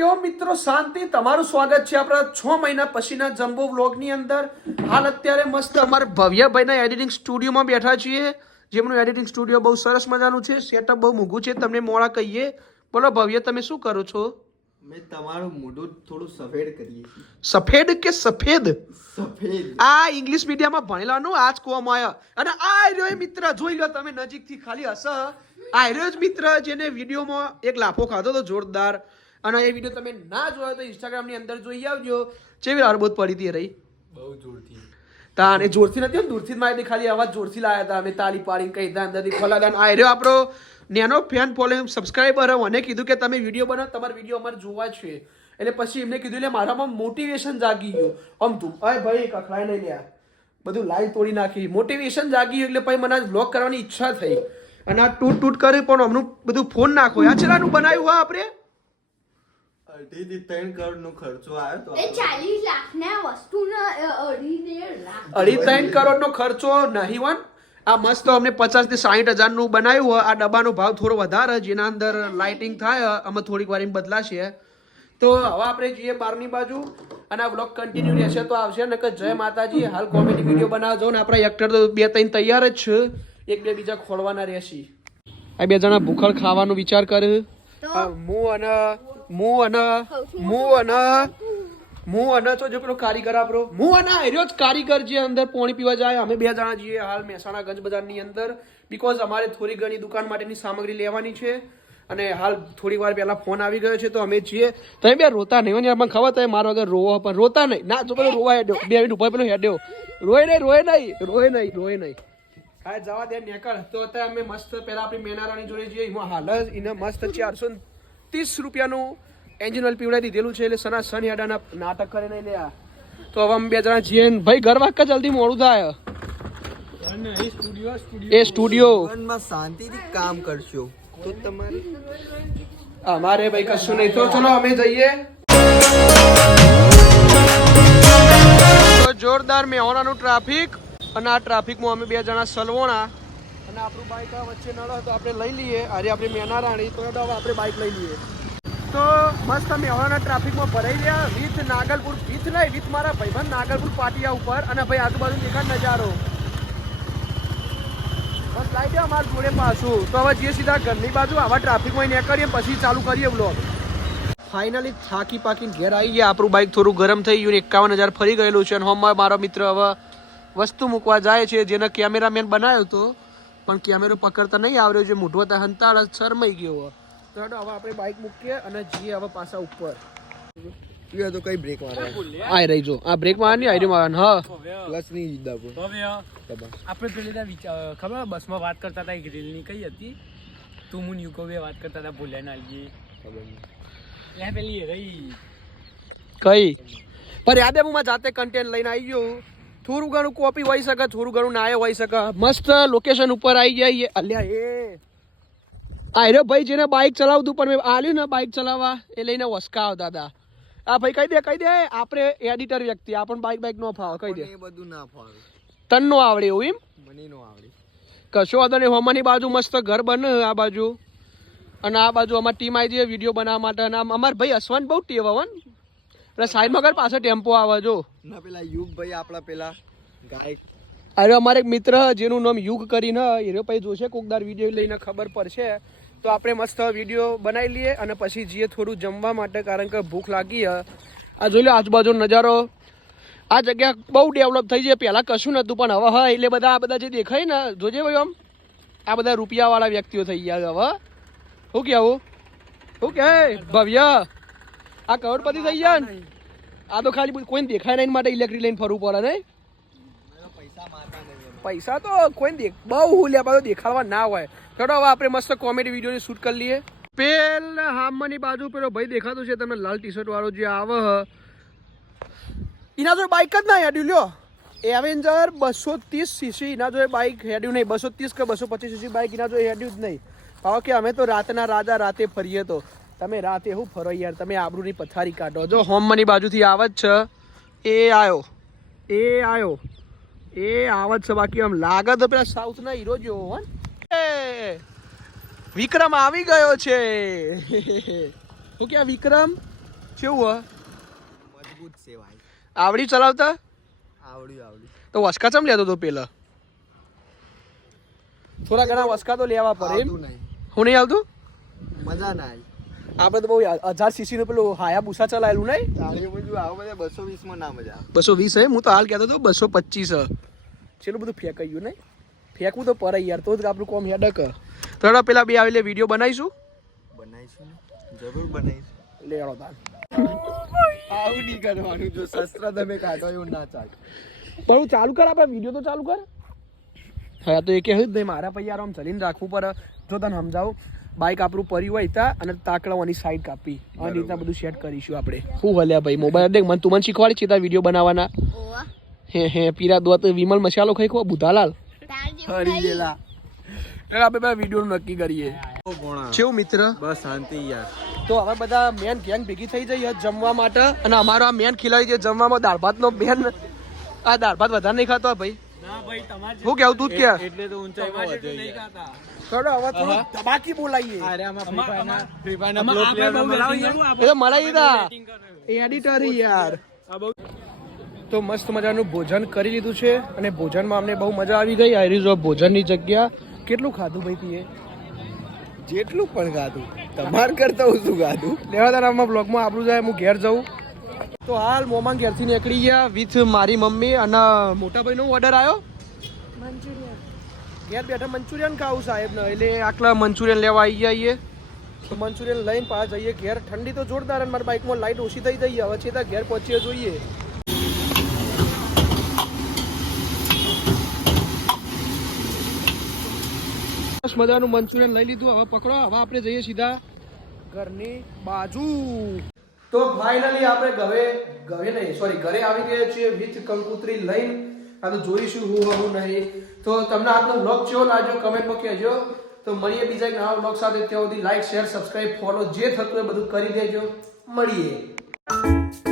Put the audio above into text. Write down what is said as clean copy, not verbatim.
કેવો મિત્રો શાંતિ તમારું સ્વાગત છે આપણા 6 મહિના પછીના જમ્બો વ્લોગની અંદર. હાલ અત્યારે મસ્ત અમાર ભવ્યભાઈના એડિટિંગ સ્ટુડિયોમાં બેઠા છીએ, જેમનું એડિટિંગ સ્ટુડિયો બહુ સરસ મજાનું છે, સેટઅપ બહુ મોંઘું છે, તમને મોડા કહીએ. બોલો ભવ્ય, તમે શું કરો છો? મેં તમારું મોઢું થોડું સફેદ કરીએ. સફેદ કે સફેદ? સફેદ. આ ઇંગ્લિશ મીડિયમમાં ભણેલાનું આજ કોમ આયા. અને આ રહ્યો એ મિત્ર, જોઈ લો તમે નજીકથી ખાલી હસ. આ રહ્યો જ મિત્ર જેને વિડીયોમાં એક લાફો ખાધો તો જોરદાર. અને એ વિડીયો તમે ના જોયો તો ઇન્સ્ટાગ્રામની અંદર જોઈ આવજો. કેવી અરબોત પડી હતી રહી બહુ જોરથી. તાને જોરથી નથી, દૂરથી જ માહિતી ખાલી અવાજ જોરથી લાયા હતા અમે, તાલી પાડીને કહી દા અંદરથી ખોલા દા. આ રહ્યો આપણો નેનો ફેન ફોલોઈંગ સબસ્ક્રાઈબર. મને કીધું કે તમે વિડીયો બનાવો, તમારા વિડીયો અમારે જોવા છે. એટલે પછી એમને કીધું એટલે મારામાં મોટિવેશન જાગી ગયું. આમ તું અય ભાઈ કખડાય નહીં લ્યા, બધું લાઈન તોડી નાખી. મોટિવેશન જાગી ગયું એટલે પછી મને વ્લોગ કરવાની ઈચ્છા થઈ. અને આ તૂટ કરી પણ હમણાં બધું ફોન નાખો. આ છેલ્લાનું બનાવ્યું હા આપણે 2.5 થી 3 કરોડ નો ખર્ચો આવ્યો તો. એ 40 લાખના વસ્તુના 2.5 લાખ. 2.5 કરોડનો ખર્ચો નહીં વન. આ મસ્ત અમને 50 થી 60 હજારનું બનાવ્યું હોય. આ ડબ્બાનો ભાવ થોડો વધારે, જેના અંદર લાઇટિંગ થાય અમે થોડીક વાર બદલાશે. તો હવે આપણે જઈએ બહારની બાજુ અને આ બ્લોગ કન્ટિન્યુ રહેશે તો આવશે. ને કે જય માતાજી. હાલ કોમેડી વિડીયો બનાવજો ને આપણા એક્ટર તો 2-3 તૈયાર જ છે, 1-2 બીજા ખોલવાના રહેશે. આ 2 જણા ભૂખડ ખાવાનો વિચાર કરે. હું અને તો જો પેલો કારીગર આપણો હું અને એરિયો જ કારીગર જે અંદર પાણી પીવા જાય. અમે 2 જણા જઈએ હાલ મહેસાણા ગંજ બજારની અંદર, બીકોઝ અમારે થોડી ઘણી દુકાન માટેની સામગ્રી લેવાની છે. અને હાલ થોડી વાર પહેલા ફોન આવી ગયો છે તો અમે છીએ. તમે બે રોતા નહીં હોય, મને ખબર તમે મારો વગર રોવો પણ રોતા નહીં ના. જો પેલો રોવા હેડ્યો 2 મિનિટ ઉપર પેલો હેડ્યો. રોય નહીં. હા જવા દે નેકળ. તો અત્યારે અમે મસ્ત પહેલા આપણી મેનારાણી જોડે જઈએ. એમાં હાલ જ એને મસ્ત 430 રૂપિયાનું એન્જિન ઓઇલ પીવડાવી દીધેલું છે. એટલે સના સન હેડાના નાટક કરે નહીં લે. તો હવે અમે 2 જણા જઈએ. ભાઈ ઘર વાક જલ્દી મોડું થાય. એ સ્ટુડિયો જીવનમાં શાંતિથી કામ કરશો તો તમારે અમારે ભાઈ કશું નહીં. તો ચલો અમે જઈએ. તો જોરદાર મેહોણાનું ટ્રાફિક, અને આ ટ્રાફિકમાં અમે 2 જણા સલવોણા અને આપણું બાઇક વચ્ચે નડે તો આપણે લઈ લઈએ. અરે આપણે મેનારાણી તો હવે આપણે બાઇક લઈ લઈએ. તો મસ્ત મેહોણાના ટ્રાફિકમાં ભરાઈ ગયા. વિથ નાગલપુર, વિથ નહીં વિથ મારા ભાઈબંધ નાગલપુર પાટિયા ઉપર. અને ભાઈ આજુબાજુ દેખાડ નજારો બસ લાઈ દે અમારા જોડે પાછું. તો હવે જે સીધા ઘરની બાજુ આવા ટ્રાફિકમાં નીકળીએ પછી ચાલુ કરીએ વ્લોગ. ફાઇનલી થાકી પાકીને ઘેર આવી ગયા. આપણું બાઇક થોડું ગરમ થઈ ગયું ને 51,000 ફરી ગયેલું છે. અને હોમમાં મારો મિત્ર હવે વસ્તુ મૂકવા જાય છે, જેને કેમેરામેન બનાવ્યો હતો પણ કેમેરો પકડતા નહીં આવડ્યો, જે મોઢો હતા હંતાળ શરમાઈ ગયો. તો હવે આપણે બાઇક મૂકીએ અને જઈએ હવે પાછા ઉપર. તો કઈ બ્રેક મારે આ રહી જો આ બ્રેક મારવાની આઈડી મારવાની. હા પ્લસ ની દીધા આપણે પેલી ખબર બસમાં વાત કરતા હતા, એક રીલની કઈ હતી, તું મુન યુકોવે વાત કરતા હતા, ભૂલ્યા ના લઈએ ખબર પેલી રહી કઈ પર યાદે હું જાતે કન્ટેન્ટ લઈને આવી ગયો. થોડું ઘણું કોપી હોઈ શકે, થોડું ઘણું ના હોઈ શકે. મસ્ત લોકેશન ઉપર આવી જાય. અલ્યા એ આર્યો ભાઈ જેને બાઇક ચલાવતું પણ મેં આલ્યું ને બાઇક ચલાવવા, એ લઈને વસકા આવતા હતા. આ ભાઈ કહી દે આપણે એડિટર વ્યક્તિ, આપણને બાઇક નો ફાવે. કહી દે એ બધું ના ફાવે, તન નો આવડે એવું એમ મને નો આવડે કશો વાંધો નહીં. હોમાની બાજુ મસ્ત ઘર બને આ બાજુ, અને આ બાજુ અમારી ટીમ આવી જઈએ વિડીયો બનાવવા માટે. અને અમાર ભાઈ અશ્વન બહુ ટેવ વન એટલે સાઈડમાં ઘર પાસે ટેમ્પો આવે જો ના. પેલા યુગ ભાઈ આપણા પેલા ગાયક. અરે અમારે એક મિત્ર જેનું નામ યુગ કરીને એ પછી જોશે કોકદાર વિડીયો લઈને ખબર પડશે. તો આપણે મસ્ત વિડીયો બનાવી લઈએ અને પછી જઈએ થોડું જમવા માટે, કારણ કે ભૂખ લાગી. આ જોઈ લો આજુબાજુનો નજારો. આ જગ્યા બહુ ડેવલપ થઈ છે. પહેલાં કશું નહોતું પણ હવે હા એટલે બધા જે દેખાય ને જોજે ભાઈ આમ આ બધા રૂપિયાવાળા વ્યક્તિઓ થઈ ગયા હવે. શું કહેવું શું કહે ભવ્ય? આ કરોડપતિ થઈ ગયા ને. આ તો ખાલી કોઈને દેખાય નહીં માટે ઇલેક્ટ્રિક લઈને ફરવું પડે નહીં. પૈસા તો કોઈ બહુ હુલ્યા પાછું દેખાડવા ના હોય. ચલો હવે આપણે મસ્ત કોમેડી વિડીયોની શૂટ કરી લઈએ. પેલા હામની બાજુ પેલો ભાઈ દેખાતું છે તમને લાલ ટી શર્ટ વાળો જે આવે એના જોડે બાઇક જ ના હેડ્યું લ્યો. એવેન્જર 230 સીસી એના જોડે બાઇક હેડ્યું નહીં. 230 કે 225 સીસી બાઇક એના જોડે હેડ્યું જ નહીં. ભાવ કે અમે તો રાતના રાજા રાતે ફરીએ. તો તમે રાતે શું ફરો યાર, તમે આબરૂની પથારી કાઢો. જો હોમની બાજુથી આવે જ છે. એ આવ્યો આવત છે. બાકી આમ લાગે તો પેલા સાઉથ ના હીરો જેવો હો. વિક્રમ આવી ગયો છે. શું કે વિક્રમ કેવું હ મજબૂત છે ભાઈ. આવડી ચલાવતા આવડ્યું. તો વસકા ચમ લેતો તો પેલા થોડા ઘણા વસકા તો લેવા પડે એમ આવતું નહીં. હું નહીં આવતું મજા ના આવી. આપણે તો બહુ 1000cc નું પેલું હાયા બુસા ચલાયેલું નહીં તાળી બધું આવો બધા 220 માં ના મજા આવે. 220 હું તો હાલ કહેતો હતો 225 છેલ્લું બધું ફેંકાઈ ગયું નહીં ફેંકવું તો પડે યાર તો જ આપણું કોમ હેડક તો પેલા બે આવેલે વિડીયો બનાવીશું બનાવીશું ને? જરૂર બનાવીશું. લેડો તાર આવું નહીં કરવાનું. જો શસ્ત્ર તમે કાઢો એવું ના ચાલે. પણ હું ચાલુ કર આપણે વિડીયો તો ચાલુ કર હા તો એ કહ્યું જ નહીં મારા પછી યાર આમ ચલીને રાખવું પડે જો તને સમજાવું બાઇક આપણું પરી હોય તા અને તાકડાવાની સાઈડ કાપી આ રીતના બધું સેટ કરીશું આપણે શું હલ્યા ભાઈ મોબાઈલ દેખ મને તું મને શીખવાડી છે તાર વિડીયો બનાવવાના ઓવા હે પીરા દોત વિમલ મસાલો ખાઈ ખો બુધાલાલ તાર જેવું હરી નહીં. ગયેલા. એટલે આપણે બધા વિડીયોનું નક્કી કરીએ કેવું મિત્ર બસ શાંતિ યાર. તો હવે બધા મેન ગેંગ ભેગી થઈ જઈએ જમવા માટે અને અમારો આ મેન ખિલાડી છે જમવામાં દાળ ભાતનો બેન આ દાળ ભાત વધારે નહીં ખાતો ભાઈ ના ભાઈ તમારે શું કેવું તું જ કે એટલે તો ઊંચાઈમાં વધ્યો નહીં યાર. ખાતા. થોડો હવે થોડું ધબાકી બોલાઈએ અરે આમાં Free Fire ના આમાં pro આ player ભાઈ બહુ નંબર batting નહીં. કરવું, એ તો મલાઈ દીધા batting કરે. એડિટર યાર આ બહુ તો મસ્ત મજાનું ભોજન કરી લીધું છે અને ભોજનમાં અમને બહુ મજા આવી ગઈ આયરી જો ભોજનની જગ્યા કેટલું ખાધું ભાઈ તીએ જેટલું પણ ગાધું તમાર કરતા ઓછું ગાધું. લેવા તારામાં બ્લોગમાં આપણું જાય હું ઘેર જાઉં તો હાલ મોમાં ઘેરથી નીકળી ગયા વિથ મારી મમ્મી અને મોટા ભાઈનો ઓર્ડર આવ્યો ઘેર બેઠા મંચુરિયન ખાવું સાહેબ ને એટલે આટલા મંચુરિયન લેવા આવી જઈએ તો મંચુરિયન લઈને પાછા જઈએ ઘેર ઠંડી તો જોરદાર અને મારી બાઇકમાં લાઇટ ઓછી થઈ ગઈ હવે છે ત્યાં ઘેર પહોંચીએ જોઈએ બસ મજાનું મંચુરિયન લઈ લીધું હવે પકડો હવે આપણે જઈએ સીધા ઘરની બાજુ તો ફાઇનલી આપણે ઘરે આવી ગયા છીએ વિથ કંકુત્રી લઈને આ તો જોઈશું હું નહીં તો તમને આજનો બ્લોગ કેવો લાગ્યો કમેન્ટમાં કહેજો તો મળીએ બીજા એક નવા બ્લોગ સાથે ત્યાં સુધી લાઈક શેર સબસ્ક્રાઇબ ફોલો જે થતું હોય બધું કરી દેજો મળીએ